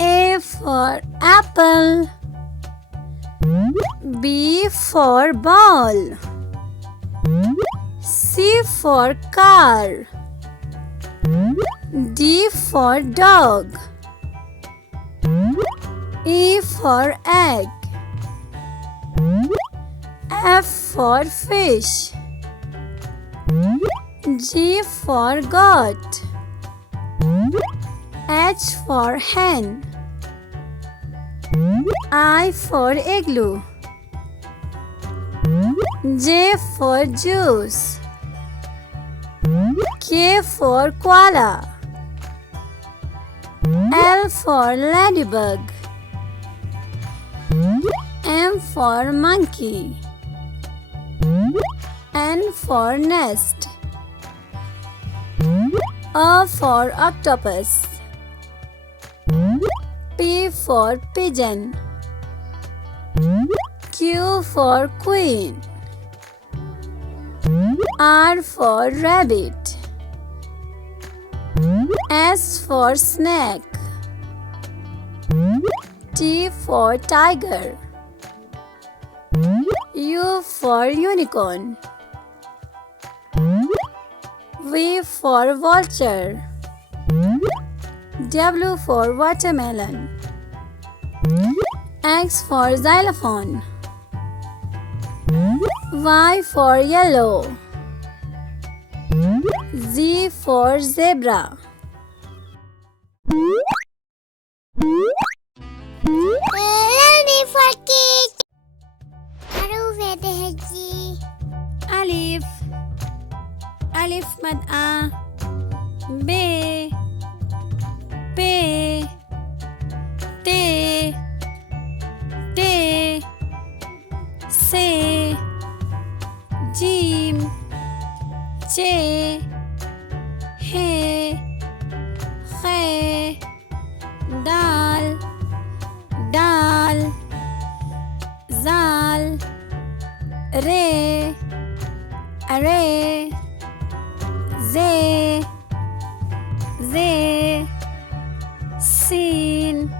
A for apple. B for ball. C for car. D for dog. E for egg. F for fish. G for goat. H for hen. I for igloo. J for juice. K for koala. L for ladybug. M for monkey. N for nest. O for octopus. P for pigeon. Q for queen. R for rabbit. S for snake. T for tiger. U for unicorn. V for vulture. W for watermelon. X for xylophone. Y for yellow. Z for zebra. Learning for kids. haroofetahajji. Alif. Alif mad a. B. P. T. T. C. Jim. J. He. Khe. Dal. Dal. Zal. Re. Array. Ze. Ze. Sin.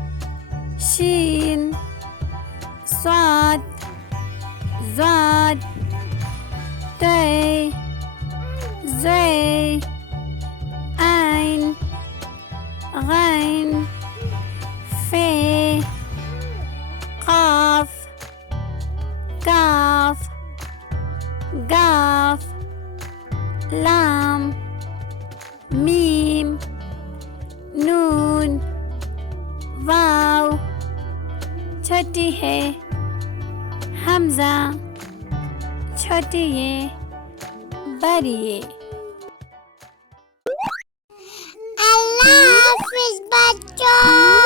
Shin. Swat. Zwat. Tay. Zay. Ein. Ghain. Fe. Qaf. Kaf. Gaf. Lam. Mim. Noon. Vav. छोटी है हमजा, छोटी है बड़ी है। Allah Hafiz bachcho.